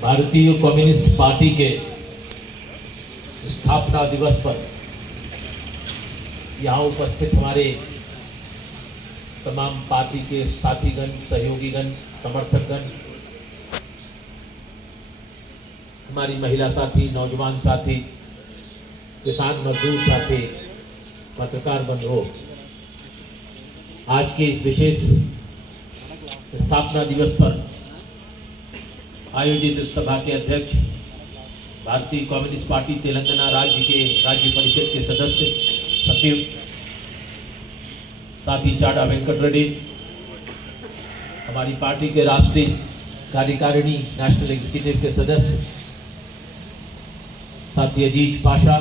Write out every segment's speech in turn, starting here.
भारतीय communist party के स्थापना दिवस पर यहाँ उपस्थित हमारे तमाम पार्टी के साथीगण, सहयोगीगण, समर्थकगण, हमारी महिला साथी, नौजवान साथी, किसान मजदूर साथी, पत्रकार बंधुओं, आज के इस विशेष स्थापना दिवस पर आयोजित इस सभा के अध्यक्ष, भारतीय कम्युनिस्ट पार्टी तेलंगाना राज्य के राज्य परिषद के सदस्य, सचिव, साथी चाडा वेंकट रेड्डी, हमारी पार्टी के राष्ट्रीय कार्यकारिणी नेशनल एग्जीक्यूटिव के सदस्य, साथी अजीज पाशा,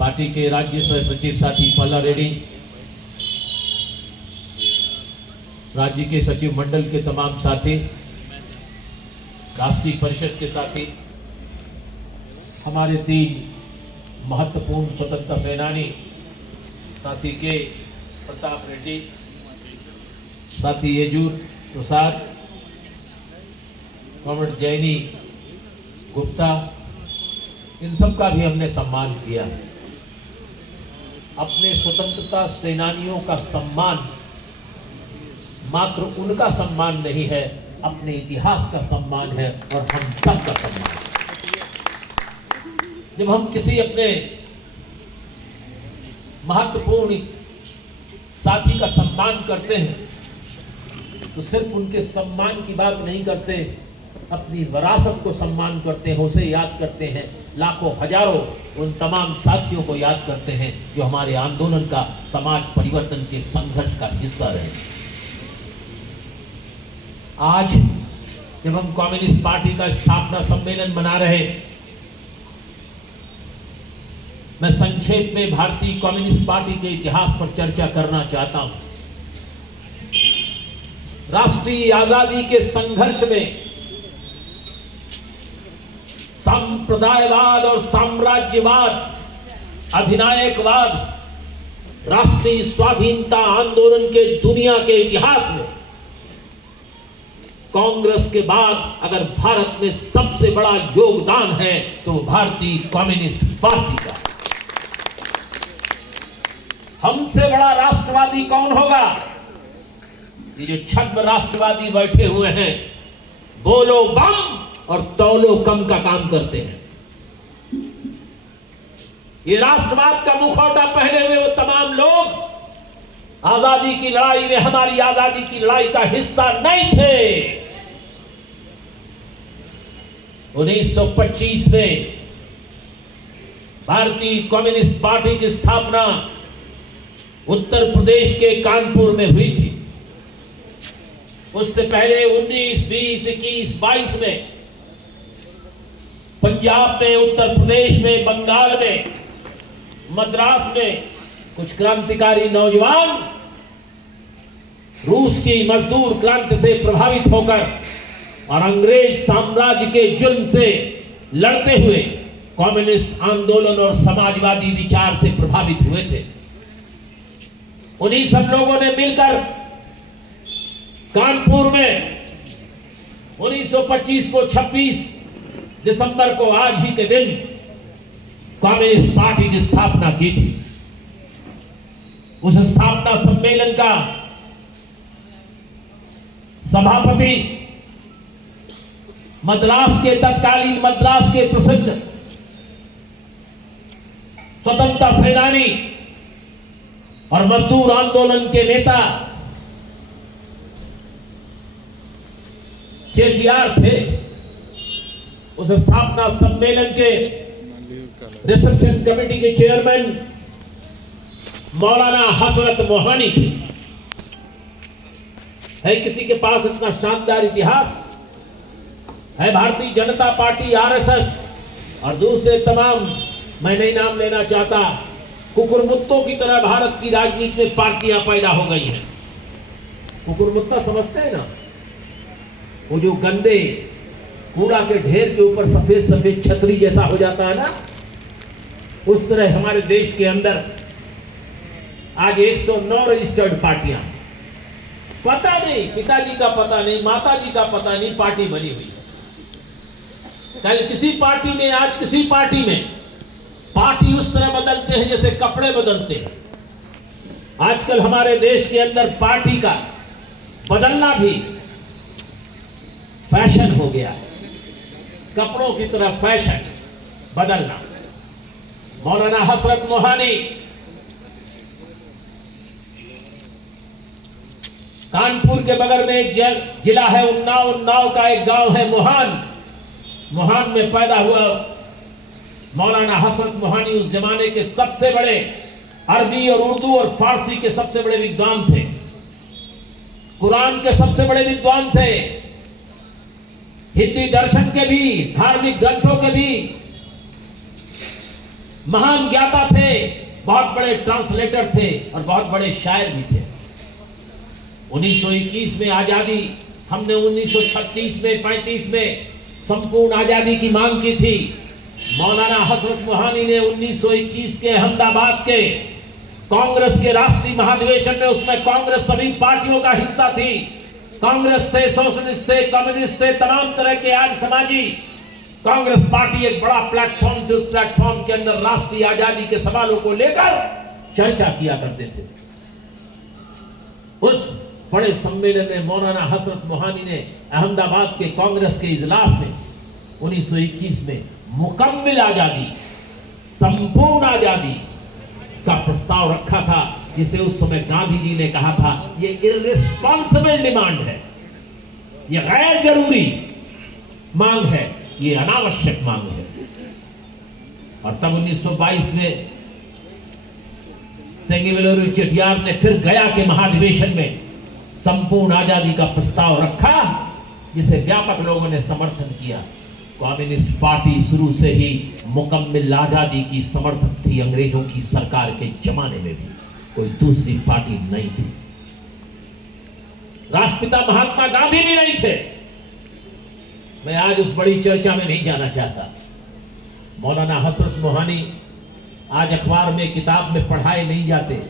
पार्टी के राज्य सह सचिव साथी पल्ला रेड्डी, राज्य के सचिव मंडल के तमाम साथी, राष्ट्रीय परिषद के साथी, हमारे 3 महत्वपूर्ण स्वतंत्रता सेनानी साथी के प्रताप रेड्डी, साथी येजूर प्रसाद, कॉमरेड जैनी गुप्ता, इन सब का भी हमने सम्मान किया। अपने स्वतंत्रता सेनानियों का सम्मान मात्र उनका सम्मान नहीं है, अपने इतिहास का सम्मान है और हम सब का सम्मान है। जब हम किसी अपने महत्वपूर्ण साथी का सम्मान करते हैं तो सिर्फ उनके सम्मान की बात नहीं करते, अपनी विरासत को सम्मान करते हैं, उसे याद करते हैं, लाखों हजारों उन तमाम साथियों को याद करते हैं जो हमारे आंदोलन का, समाज परिवर्तन के संघर्ष का हिस्सा रहे। आज जब हम कम्युनिस्ट पार्टी का स्थापना सम्मेलन मना रहे, मैं संक्षेप में भारतीय कम्युनिस्ट पार्टी के इतिहास पर चर्चा करना चाहता हूं। राष्ट्रीय आजादी के संघर्ष में सांप्रदायवाद और साम्राज्यवाद, अधिनायकवाद, राष्ट्रीय स्वाधीनता आंदोलन के दुनिया के इतिहास में कांग्रेस के बाद अगर भारत में सबसे बड़ा योगदान है तो भारतीय कम्युनिस्ट पार्टी का। हमसे बड़ा राष्ट्रवादी कौन होगा? ये जो छद्म राष्ट्रवादी बैठे हुए हैं, बोलो बम और तौलो कम का काम करते हैं। ये राष्ट्रवाद का मुखौटा पहने हुए वो तमाम लोग आजादी की लड़ाई में, हमारी आजादी की लड़ाई का हिस्सा नहीं थे। 1925 में भारतीय कम्युनिस्ट पार्टी की स्थापना उत्तर प्रदेश के कानपुर में हुई थी। उससे पहले 19, 20, 21, 22 में पंजाब में, उत्तर प्रदेश में, बंगाल में, मद्रास में कुछ क्रांतिकारी नौजवान रूस की मजदूर क्रांति से प्रभावित होकर और अंग्रेज साम्राज्य के जुल्म से लड़ते हुए कम्युनिस्ट आंदोलन और समाजवादी विचार से प्रभावित हुए थे। उन्हीं सब लोगों ने मिलकर कानपुर में 1925 को 26 दिसंबर को आज ही के दिन कम्युनिस्ट पार्टी की स्थापना की थी। उस स्थापना सम्मेलन का सभापति तत्कालीन मद्रास के प्रसिद्ध स्वतंत्रता सेनानी और मजदूर आंदोलन के नेता चेतियार थे। उस स्थापना सम्मेलन के रिसेप्शन कमेटी के चेयरमैन मौलाना हसरत मोहानी थे। है किसी के पास इतना शानदार इतिहास? है भारतीय जनता पार्टी, आरएसएस और दूसरे तमाम, मैं नहीं नाम लेना चाहता, कुकुरमुत्तों की तरह भारत की राजनीति में पार्टियां पैदा हो गई हैं। कुकुरमुत्ता समझते हैं ना? वो जो गंदे कूड़ा के ढेर के ऊपर सफेद सफेद छतरी जैसा हो जाता है ना, उस तरह हमारे देश के अंदर आज 109 रजिस्टर्ड पार्टियां, पता नहीं, पिताजी का पता नहीं, माताजी का पता नहीं, पार्टी बनी हुई है। कल किसी पार्टी में, आज किसी पार्टी में। पार्टी उस तरह बदलते हैं जैसे कपड़े बदलते हैं। आजकल हमारे देश के अंदर पार्टी का बदलना भी फैशन हो गया है, कपड़ों की तरह फैशन बदलना। मौलाना हसरत मोहानी कानपुर के बगल में एक जिला है उन्नाव, उन्नाव का एक गांव है मोहान। मोहान में पैदा हुआ मौलाना हसरत मोहानी उस जमाने के सबसे बड़े अरबी और उर्दू और फारसी के सबसे बड़े विद्वान थे, कुरान के सबसे बड़े विद्वान थे, हिंदी दर्शन के भी, धार्मिक ग्रंथों के भी महान ज्ञाता थे, बहुत बड़े ट्रांसलेटर थे और बहुत बड़े शायर भी थे। 1921 में आजादी, हमने 1936 में 35 में संपूर्ण आजादी की मांग की थी। मौलाना हसरत मोहानी ने 1921 के अहमदाबाद के कांग्रेस के राष्ट्रीय महाधिवेशन में, उसमें कांग्रेस सभी पार्टियों का हिस्सा थी, कांग्रेस थे, सोशलिस्ट थे, कम्युनिस्ट थे, तमाम तरह के आज समाजी। कांग्रेस पार्टी एक बड़ा प्लेटफॉर्म थी, उस प्लेटफॉर्म के अंदर राष्ट्रीय आजादी के सवालों को लेकर चर्चा किया करते थे। उस बड़े सम्मेलन में मौलाना हसरत मोहानी ने अहमदाबाद के कांग्रेस के इजलास में 1921 में मुकम्मल आजादी, संपूर्ण आजादी का प्रस्ताव रखा था, जिसे उस समय गांधी जी ने कहा था ये इर्रिस्पॉन्सिबल डिमांड है, ये गैर जरूरी मांग है, ये अनावश्यक मांग है। और तब 1922 में सेंगिवेलरी चेटियार ने फिर गया के महाधिवेशन में संपूर्ण आजादी का प्रस्ताव रखा, जिसे व्यापक लोगों ने समर्थन किया। कम्युनिस्ट पार्टी शुरू से ही मुकम्मल आजादी की समर्थक थी, अंग्रेजों की सरकार के जमाने में भी कोई दूसरी पार्टी नहीं थी। राष्ट्रपिता महात्मा गांधी भी नहीं थे। मैं आज उस बड़ी चर्चा में नहीं जाना चाहता। मौलाना हसरत मोहानी आज अखबार में, किताब में पढ़ाए नहीं जाते।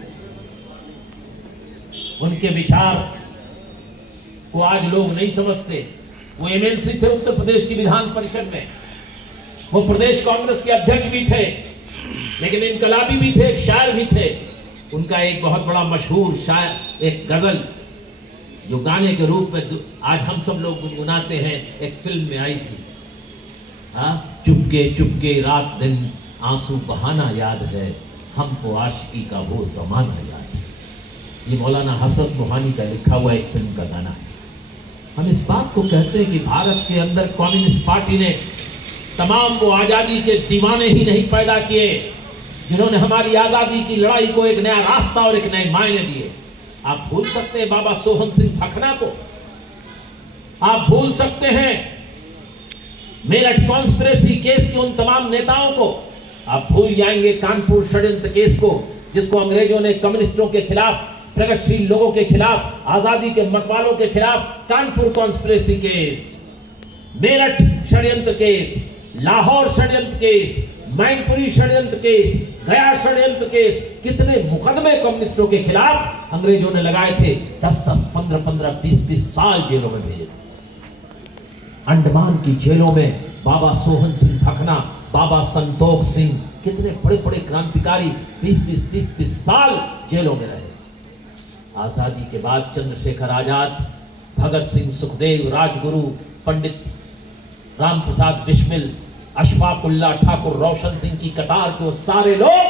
उनके विचार को आज लोग नहीं समझते। वो एमएलसी थे उत्तर प्रदेश की विधान परिषद में, वो प्रदेश कांग्रेस के अध्यक्ष भी थे, लेकिन इनकलाबी भी थे, एक शायर भी थे। उनका एक बहुत बड़ा मशहूर शायर, एक गजल जो गाने के रूप में आज हम सब लोग गुनगुनाते हैं, एक फिल्म में आई थी, चुपके चुपके रात दिन आंसू बहाना याद है, हमको आशिकी का वो जमाना याद है। ये मौलाना हसरत मोहानी का लिखा हुआ एक फिल्म का गाना है। हम इस बात को कहते हैं कि भारत के अंदर कम्युनिस्ट पार्टी ने तमाम वो आजादी के दीवाने ही नहीं पैदा किए जिन्होंने हमारी आजादी की लड़ाई को एक नया रास्ता और एक नए मायने दिए। आप भूल सकते हैं बाबा सोहन सिंह भखना को, आप भूल सकते हैं मेरठ कॉन्स्पिरेसी केस के उन तमाम नेताओं को, आप भूल जाएंगे कानपुर षड्यंत्र केस को, जिसको अंग्रेजों ने कम्युनिस्टों के खिलाफ, प्रगतिशील लोगों के खिलाफ, आजादी के मतवालों के खिलाफ कानपुर कॉन्स्पिरेसी केस, मेरठ षड्यंत्र केस, लाहौर षड्यंत्र केस, मैनपुरी षड्यंत्र केस, गया षड्यंत्र केस, कितने मुकदमे कम्युनिस्टों के खिलाफ अंग्रेजों ने लगाए थे। 10-10, 15-15, 20-20 साल जेलों में भेजे। अंडमान की जेलों में बाबा सोहन सिंह भखना, बाबा संतोख सिंह, कितने बड़े बड़े क्रांतिकारी 20-20, 30-30 साल जेलों में रहे। आजादी के बाद चंद्रशेखर आजाद, भगत सिंह, सुखदेव, राजगुरु, पंडित राम प्रसाद बिस्मिल, अशफाक उल्लाह ठाकुर, रोशन सिंह की कतार के सारे लोग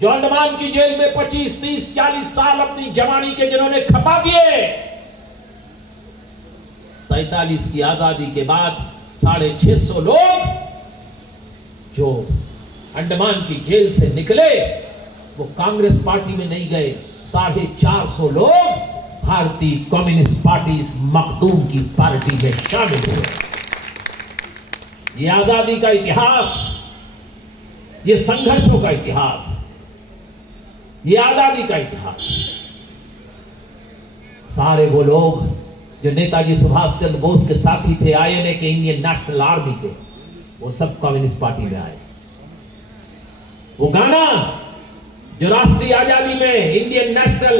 जो अंडमान की जेल में 25, 30, 40 साल अपनी जवानी के जिन्होंने खपा दिए, 47 की आजादी के बाद 650 लोग जो अंडमान की जेल से निकले वो कांग्रेस पार्टी में नहीं गए। 450 लोग भारतीय कम्युनिस्ट पार्टी इस मखदूम की पार्टी में शामिल हुए। ये आजादी का इतिहास, ये संघर्षों का इतिहास, ये आजादी का इतिहास। सारे वो लोग जो नेताजी सुभाष चंद्र बोस के साथी थे, आईएनए के, इंडियन नेशनल आर्मी के, वो सब कम्युनिस्ट पार्टी में आए। वो गाना जो राष्ट्रीय आजादी में Indian National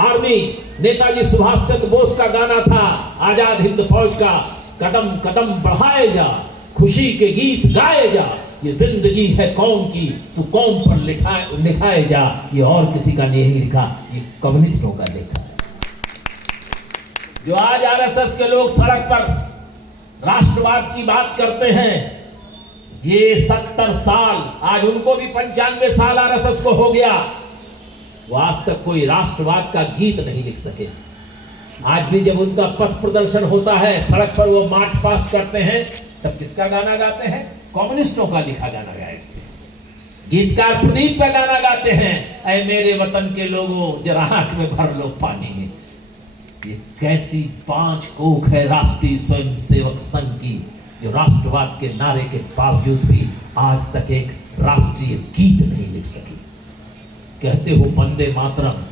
Army Netaji Subhash Chandra Bose का गाना था, आजाद हिंद फौज का, कदम कदम बढ़ाए जा, खुशी के गीत गाए जा, ये जिंदगी है कौम की, तू कौम पर लिखाए जा, ये और किसी का नहीं लिखा, ये कम्युनिस्टों का लिखा है। जो आज आरएसएस के लोग सड़क पर राष्ट्रवाद की बात करते हैं, ये 70 साल, आज उनको भी 95 साल आरएसएस को हो गया, वो आज तक कोई राष्ट्रवाद का गीत नहीं लिख सके। आज भी जब उनका पथ प्रदर्शन होता है, सड़क पर वो मार्च पास्ट करते हैं, तब किसका गाना गाते हैं? कम्युनिस्टों का लिखा गाना गाए। गीतकार प्रदीप का गाना गाते हैं, ऐ मेरे वतन के लोगों जरा आंख में भर लो पानी में। ये कैसी 5 कोख है राष्ट्रीय स्वयंसेवक संघ की, जो राष्ट्रवाद के नारे के बावजूद भी आज तक एक राष्ट्रीय गीत नहीं लिख सकी। कहते हो वंदे मातरम,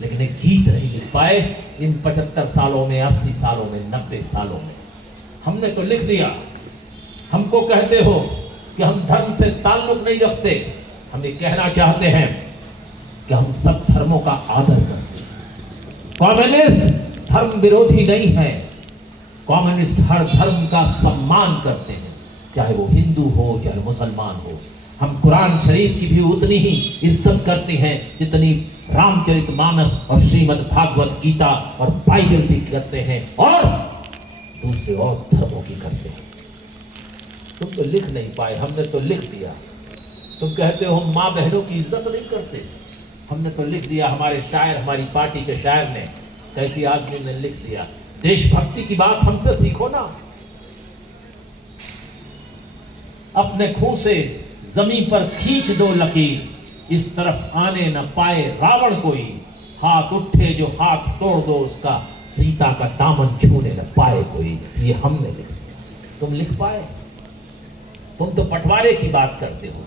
लेकिन एक गीत नहीं लिख पाए इन 75 सालों में, 80 सालों में, 90 सालों में। हमने तो लिख दिया। हमको कहते हो कि हम धर्म से ताल्लुक नहीं रखते, हम ये कहना चाहते हैं कि हम सब धर्मों का आदर करते हैं। कम्युनिस्ट धर्म विरोधी नहीं है, कम्युनिस्ट हर धर्म का सम्मान करते हैं, चाहे वो हिंदू हो चाहे मुसलमान हो। हम कुरान शरीफ की भी उतनी ही इज्जत करते हैं जितनी रामचरितमानस और श्रीमद् भागवत गीता और बाइबल भी करते हैं, और दूसरे और धर्मों की करते हैं। तुम तो लिख नहीं पाए, हमने तो लिख दिया। तुम कहते हो हम माँ बहनों की इज्जत नहीं करते, हमने तो लिख दिया। हमारे शायर, हमारी पार्टी के शायर ने, कैसी आदमी ने लिख दिया। देशभक्ति की बात हमसे सीखो ना। अपने खून से जमीन पर खींच दो लकीर, इस तरफ आने न पाए रावण कोई, हाथ उठे जो हाथ तोड़ दो उसका, सीता का दामन छूने न पाए कोई। ये हमने लिख दिया, तुम लिख पाए? तुम तो बंटवारे की बात करते हो।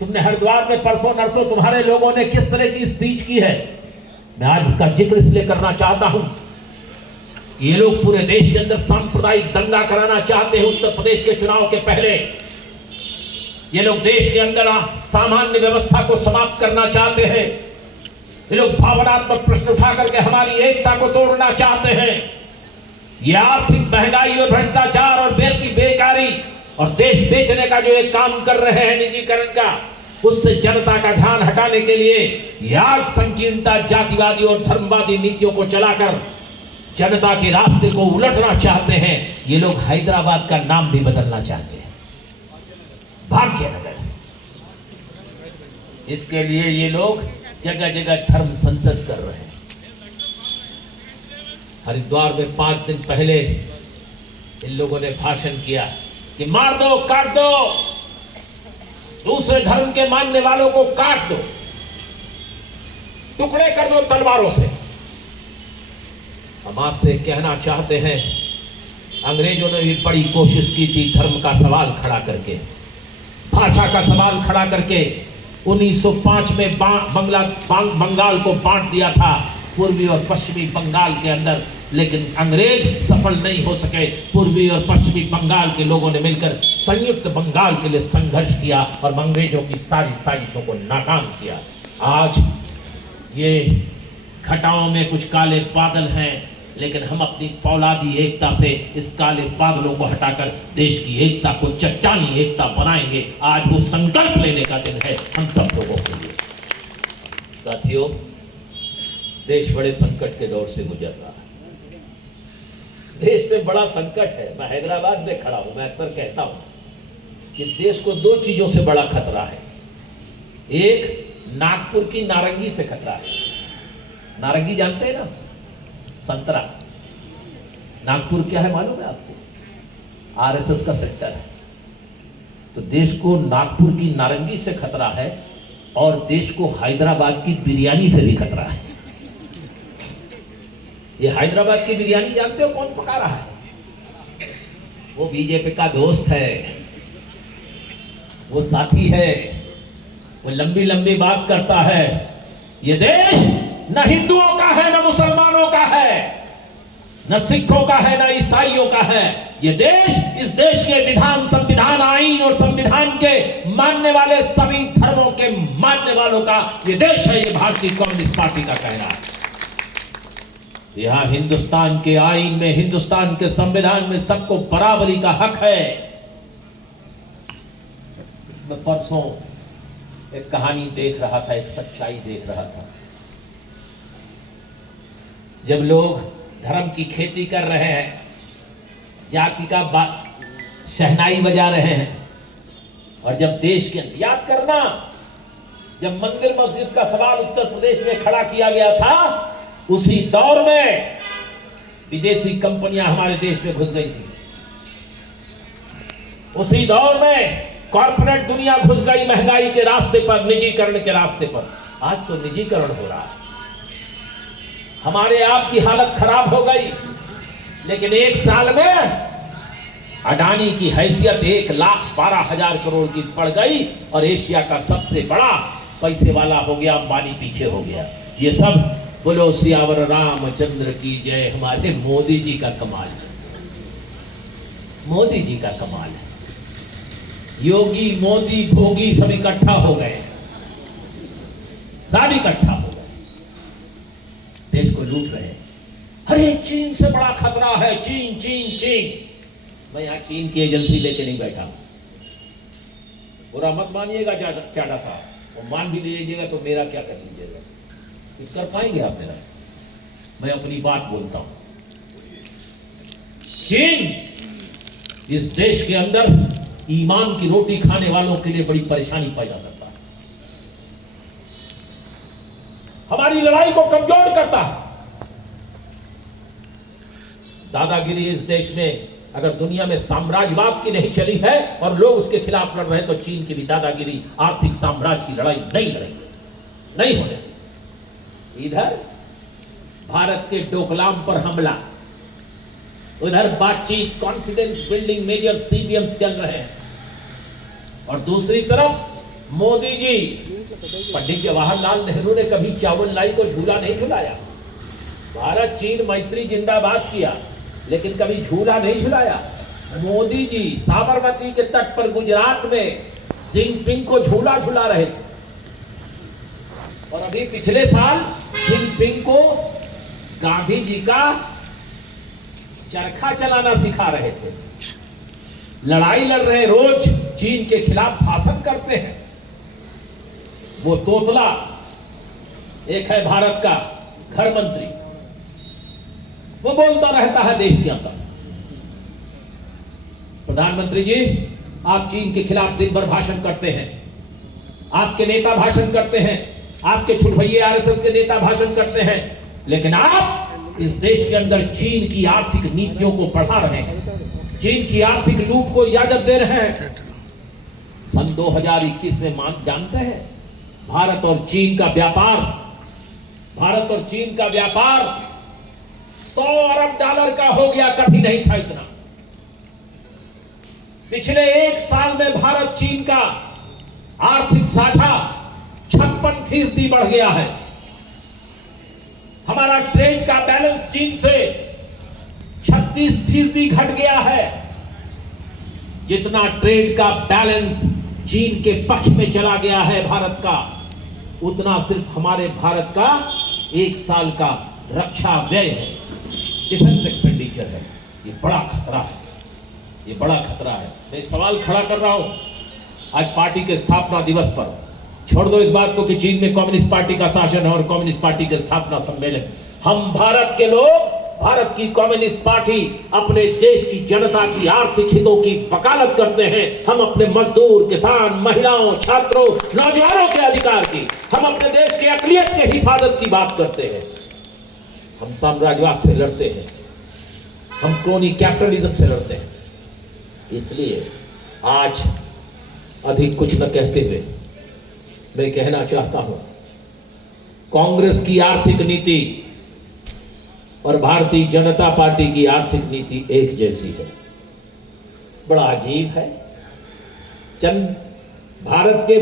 तुमने हरिद्वार में परसों नरसों तुम्हारे लोगों ने किस तरह की स्पीच की है, मैं आज इसका जिक्र इसलिए करना चाहता हूं। ये लोग पूरे देश के अंदर सांप्रदायिक दंगा कराना चाहते हैं। उत्तर प्रदेश के चुनाव के पहले ये लोग देश के अंदर सामान्य व्यवस्था को समाप्त करना चाहते हैं। ये लोग भावनात्मक प्रश्न उठा करके हमारी एकता को तोड़ना चाहते हैं। ये आर्थिक महंगाई और भ्रष्टाचार और बेकारी और देश बेचने का जो एक काम कर रहे हैं निजीकरण का, उससे जनता का ध्यान हटाने के लिए ये आज संकीर्णता, जातिवादी और धर्मवादी नीतियों को चलाकर जनता के रास्ते को उलटना चाहते हैं। ये लोग हैदराबाद का नाम भी बदलना चाहते हैं, भाग्यनगर। इसके लिए ये लोग जगह जगह धर्म संसद कर रहे हैं। हरिद्वार में 5 दिन पहले इन लोगों ने भाषण किया कि मार दो, काट दो, दूसरे धर्म के मानने वालों को काट दो, टुकड़े कर दो तलवारों से। हम आपसे कहना चाहते हैं, अंग्रेजों ने भी बड़ी कोशिश की थी धर्म का सवाल खड़ा करके, भाषा का सवाल खड़ा करके। 1905 में बंगाल को बांट दिया था, पूर्वी और पश्चिमी बंगाल के अंदर, लेकिन अंग्रेज सफल नहीं हो सके। पूर्वी और पश्चिमी बंगाल के लोगों ने मिलकर संयुक्त बंगाल के लिए संघर्ष किया और अंग्रेजों की सारी साजिशों को नाकाम किया। आज ये घटाओं में कुछ काले बादल हैं, लेकिन हम अपनी फौलादी एकता से इस काले बादलों को हटाकर देश की एकता को चट्टानी एकता बनाएंगे। आज वो संकल्प लेने का दिन है हम सब लोगों के लिए। साथियों, देश बड़े संकट के दौर से गुजर रहा है। देश में बड़ा संकट है। मैं हैदराबाद में खड़ा हूं, मैं अक्सर कहता हूं कि देश को 2 चीजों से बड़ा खतरा है। एक, नागपुर की नारंगी से खतरा है। नारंगी जानते हैं ना, संतरा। नागपुर क्या है मालूम है आपको? आरएसएस का सेक्टर है। तो देश को नागपुर की नारंगी से खतरा है और देश को हैदराबाद की बिरयानी से भी खतरा है। ये हैदराबाद की बिरयानी जानते हो कौन पका रहा है? वो बीजेपी का दोस्त है, वो साथी है, वो लंबी लंबी बात करता है। ये देश न हिंदुओं का है, न मुसलमानों का है, न सिखों का है, न ईसाइयों का है। ये देश, इस देश के विधान, संविधान, आईन और संविधान के मानने वाले सभी धर्मों के मानने वालों का ये देश है। ये भारतीय कम्युनिस्ट पार्टी का कहना है। यहां हिंदुस्तान के आईन में, हिंदुस्तान के संविधान में सबको बराबरी का हक है। मैं परसों एक कहानी देख रहा था, एक सच्चाई देख रहा था। जब लोग धर्म की खेती कर रहे हैं, जाति का शहनाई बजा रहे हैं, और जब देश के याद करना, जब मंदिर मस्जिद का सवाल उत्तर प्रदेश में खड़ा किया गया था, उसी दौर में विदेशी कंपनियां हमारे देश में घुस गई थी। उसी दौर में कॉर्पोरेट दुनिया घुस गई महंगाई के रास्ते पर, निजीकरण के रास्ते पर। आज तो निजीकरण हो रहा है। हमारे आपकी हालत खराब हो गई, लेकिन एक साल में अडानी की हैसियत 1,12,000 करोड़ की बढ़ गई और एशिया का सबसे बड़ा पैसे वाला हो गया, अंबानी पीछे हो गया। ये सब बोलो सियावर रामचंद्र की जय। हमारे मोदी जी का कमाल है, मोदी जी का कमाल है। योगी, मोदी, भोगी सब इकट्ठा हो गए, सब इकट्ठा हो गए, देश को लूट रहे हैं। अरे चीन से बड़ा खतरा है, चीन चीन चीन। मैं यहां चीन की एजेंसी लेके नहीं बैठा, बुरा मत मानिएगा चाटा साहब, और मान भी लीजिएगा तो मेरा क्या कर लीजिएगा, कर पाएंगे आप मेरा? मैं अपनी बात बोलता हूं। चीन इस देश के अंदर ईमान की रोटी खाने वालों के लिए बड़ी परेशानी पैदा करता है, हमारी लड़ाई को कमजोर करता है। दादागिरी इस देश में अगर दुनिया में साम्राज्यवाद की नहीं चली है और लोग उसके खिलाफ लड़ रहे हैं, तो चीन की भी दादागिरी, आर्थिक साम्राज्य की लड़ाई नहीं लड़ेगी, नहीं होने। इधर भारत के डोकलाम पर हमला, उधर बातचीत, कॉन्फिडेंस बिल्डिंग मेजर सीबीएम चल रहे हैं, और दूसरी तरफ मोदी जी, पंडित जवाहरलाल नेहरू ने कभी चावल लाई को झूला नहीं झुलाया। भारत चीन मैत्री जिंदाबाद किया, लेकिन कभी झूला नहीं झुलाया। मोदी जी साबरमती के तट पर गुजरात में जिनपिंग को झूला झुला रहे थे, और अभी पिछले साल जिनपिंग को गांधी जी का चरखा चलाना सिखा रहे थे। लड़ाई लड़ रहे, रोज चीन के खिलाफ भाषण करते हैं। वो तोतला एक है भारत का घर मंत्री, वो बोलता रहता है देश के अंदर, प्रधानमंत्री जी आप चीन के खिलाफ दिन भर भाषण करते हैं, आपके नेता भाषण करते हैं, आपके छुटभैये आरएसएस के नेता भाषण करते हैं, लेकिन आप इस देश के अंदर चीन की आर्थिक नीतियों को बढ़ा रहे हैं, चीन की आर्थिक लूट को इजाजत दे रहे हैं। सन 2021 में जानते हैं भारत और चीन का व्यापार, भारत और चीन का व्यापार 100 अरब डॉलर का हो गया, कभी नहीं था इतना। पिछले एक साल में भारत चीन का आर्थिक साझा 56% बढ़ गया है। हमारा ट्रेड का बैलेंस चीन से 36% घट गया है। जितना ट्रेड का बैलेंस चीन के पक्ष में चला गया है भारत का, उतना सिर्फ हमारे भारत का एक साल का रक्षा व्यय है, डिफेंस एक्सपेंडिचर है। ये बड़ा खतरा है, ये बड़ा खतरा है। मैं सवाल खड़ा कर रहा हूं आज पार्टी के स्थापना दिवस पर। छोड़ दो इस बात को कि चीन में कम्युनिस्ट पार्टी का शासन है और कम्युनिस्ट पार्टी के स्थापना सम्मेलन। हम भारत के लोग, भारत की कम्युनिस्ट पार्टी अपने देश की जनता की आर्थिक हितों की वकालत करते हैं। हम अपने मजदूर, किसान, महिलाओं, छात्रों, नौजवानों के अधिकार की, हम अपने देश की अक़लियत के हिफाजत की बात करते हैं। हम साम्राज्यवाद से लड़ते हैं, हम क्रोनी कैपिटलिज्म से लड़ते हैं। इसलिए आज अधिक कुछ न कहते हुए मैं कहना चाहता हूं, कांग्रेस की आर्थिक नीति और भारतीय जनता पार्टी की आर्थिक नीति एक जैसी है। बड़ा अजीब है। भारत के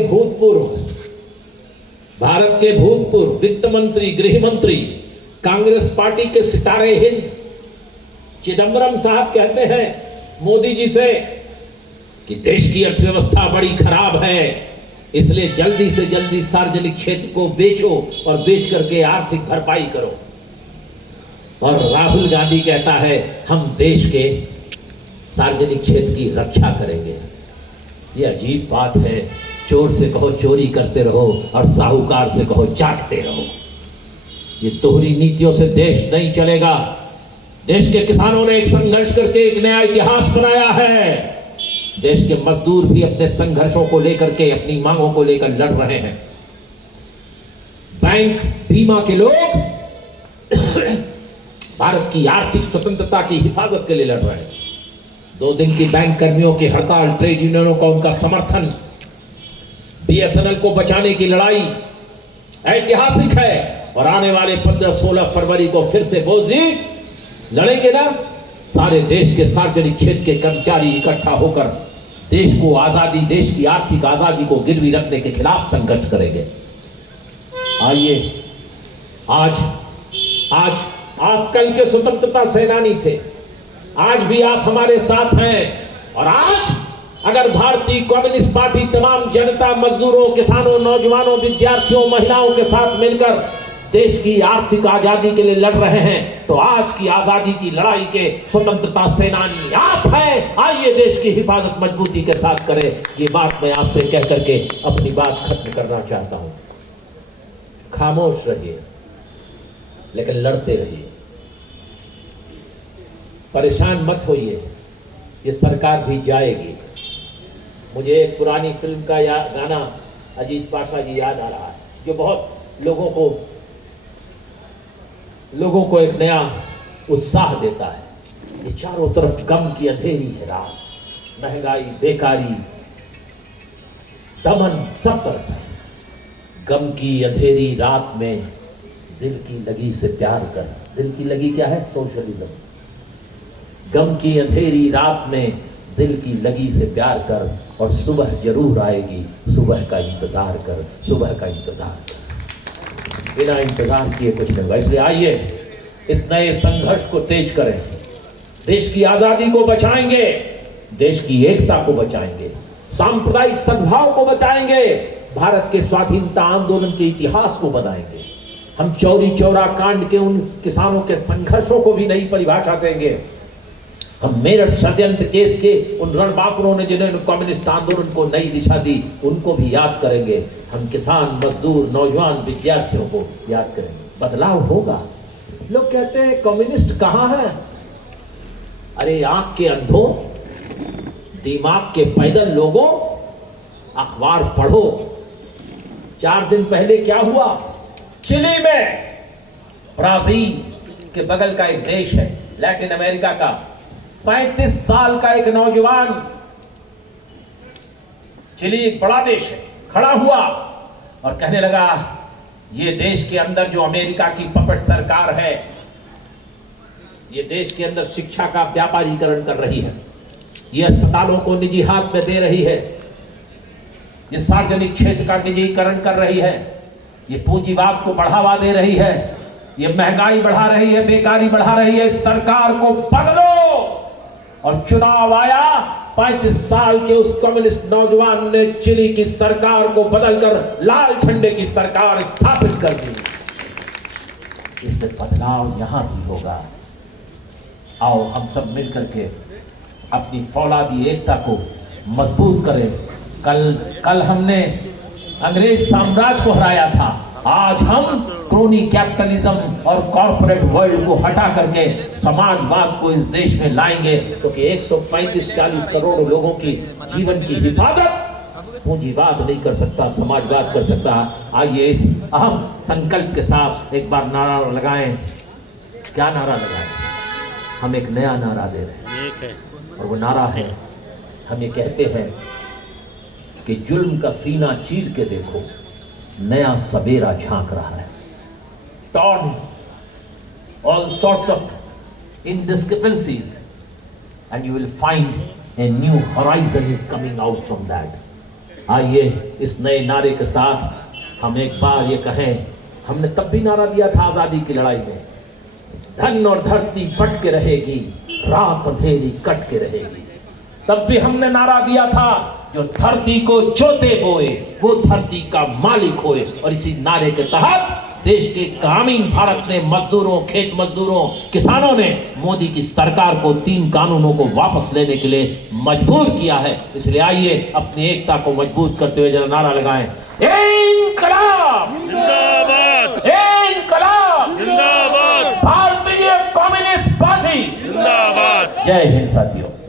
भूतपूर्व वित्त मंत्री, गृह मंत्री, कांग्रेस पार्टी के सितारे हिंद चिदंबरम साहब कहते हैं मोदी जी से कि देश की अर्थव्यवस्था बड़ी खराब है, इसलिए जल्दी से जल्दी सार्वजनिक क्षेत्र को बेचो और बेच करके आर्थिक भरपाई करो। और राहुल गांधी कहता है हम देश के सार्वजनिक क्षेत्र की रक्षा करेंगे। ये अजीब बात है, चोर से कहो चोरी करते रहो और साहूकार से कहो चाटते रहो। ये दोहरी नीतियों से देश नहीं चलेगा। देश के किसानों ने एक संघर्ष करके एक नया इतिहास बनाया है। देश के मजदूर भी अपने संघर्षों को लेकर के, अपनी मांगों को लेकर लड़ रहे हैं। बैंक बीमा के लोग भारत की आर्थिक स्वतंत्रता की हिफाजत के लिए लड़ रहे हैं। 2 दिन की बैंक कर्मियों की हड़ताल, ट्रेड यूनियनों का उनका समर्थन, बीएसएनएल को बचाने की लड़ाई ऐतिहासिक है। और आने वाले 15-16 फरवरी को फिर से बोझ जी लड़ेंगे ना। सारे देश के सार्वजनिक क्षेत्र के कर्मचारी इकट्ठा होकर देश को आजादी, देश की आर्थिक आजादी को गिरवी रखने के खिलाफ संघर्ष करेंगे। आइए, आज आप कल के स्वतंत्रता सेनानी थे, आज भी आप हमारे साथ हैं। और आज अगर भारतीय कम्युनिस्ट पार्टी तमाम जनता, मजदूरों, किसानों, नौजवानों, विद्यार्थियों, महिलाओं के साथ मिलकर देश की आर्थिक आजादी के लिए लड़ रहे हैं, तो आज की आजादी की लड़ाई के स्वतंत्रता सेनानी आप हैं। आइए देश की हिफाजत मजबूती के साथ करें। ये बात मैं आपसे कह करके अपनी बात खत्म करना चाहता हूं। खामोश रहिए लेकिन लड़ते रहिए, परेशान मत होइए, ये सरकार भी जाएगी। मुझे एक पुरानी फिल्म का गाना अजीत पाशा जी याद आ रहा है, जो बहुत लोगों को एक नया उत्साह देता है। ये चारों तरफ गम की अंधेरी है रात, महंगाई, बेकारी, दमन सब तरफ है। गम की अंधेरी रात में दिल की लगी से प्यार कर। दिल की लगी क्या है? सोशलिज्म। गम की अंधेरी रात में दिल की लगी से प्यार कर, और सुबह जरूर आएगी, सुबह का इंतजार कर, सुबह का इंतजार कर। बिना इंतजार किए कुछ नहीं होगा। इसलिए आइए इस नए संघर्ष को तेज करें। देश की आजादी को बचाएंगे, देश की एकता को बचाएंगे, सांप्रदायिक सद्भाव को बचाएंगे, भारत के स्वाधीनता आंदोलन के इतिहास को बनाएंगे। हम चौरी चौरा कांड के उन किसानों के संघर्षों को भी नई परिभाषा देंगे। हम मेरठ षड्यंत्र केस के उन रणबांकुरों ने जिन्होंने कम्युनिस्ट आंदोलन को नई दिशा दी, उनको भी याद करेंगे। हम किसान, मजदूर, नौजवान, विद्यार्थियों को याद करेंगे। बदलाव होगा। लोग कहते हैं कम्युनिस्ट कहां है? अरे आंख के अंधों, दिमाग के पैदल लोगों, अखबार पढ़ो। 4 दिन पहले क्या हुआ चिली में? ब्राजील के बगल का एक देश है, लैटिन अमेरिका का, 35 साल का एक नौजवान, चिली एक बड़ा देश है, खड़ा हुआ और कहने लगा ये देश के अंदर जो अमेरिका की पपट सरकार है, ये देश के अंदर शिक्षा का व्यापारीकरण कर रही है, ये अस्पतालों को निजी हाथ में दे रही है, ये सार्वजनिक क्षेत्र का निजीकरण कर रही है, ये पूंजीवाद को बढ़ावा दे रही है, ये महंगाई बढ़ा रही है, बेकारी बढ़ा रही है। इस सरकार को बदलो। और चुनाव आया, 35 साल के उस कम्युनिस्ट नौजवान ने चिली की सरकार को बदलकर लाल झंडे की सरकार स्थापित कर दी। इससे बदलाव यहां भी होगा। आओ हम सब मिलकर के अपनी फौलादी एकता को मजबूत करें। कल हमने अंग्रेज साम्राज्य को हराया था, आज हम क्रोनी कैपिटलिज्म और कॉर्पोरेट वर्ल्ड को हटा करके समाजवाद को इस देश में लाएंगे, क्योंकि 135-40 करोड़ लोगों की जीवन की हिफाजत पूंजीवाद नहीं कर सकता, समाजवाद कर सकता। आइए इस अहम संकल्प के साथ एक बार नारा लगाएं। क्या नारा लगाएं? हम एक नया नारा दे रहे हैं, और वो नारा है, हम ये कहते हैं कि जुल्म का सीना चीर के देखो, नया सवेरा झांक रहा है। Torn all sorts of indiscrepancies, and you will find a new horizon is coming out from that. आइए इस नए नारे के साथ हम एक बार ये कहें, हमने तब भी नारा दिया था आजादी की लड़ाई में, धन और धरती फट के रहेगी, रात अंधेरी कट के रहेगी। तब भी हमने नारा दिया था, जो धरती को जोते बोए वो धरती का मालिक होए। और इसी नारे के तहत देश के ग्रामीण भारत ने मजदूरों, खेत मजदूरों, किसानों ने मोदी की सरकार को 3 कानूनों को वापस लेने के लिए मजबूर किया है। इसलिए आइए अपनी एकता को मजबूत करते हुए जरा नारा लगाएं, इंकलाब जिंदाबाद, इंकलाब जिंदाबाद, भारतीय कम्युनिस्ट पार्टी जिंदाबाद। जय हिंद साथियों।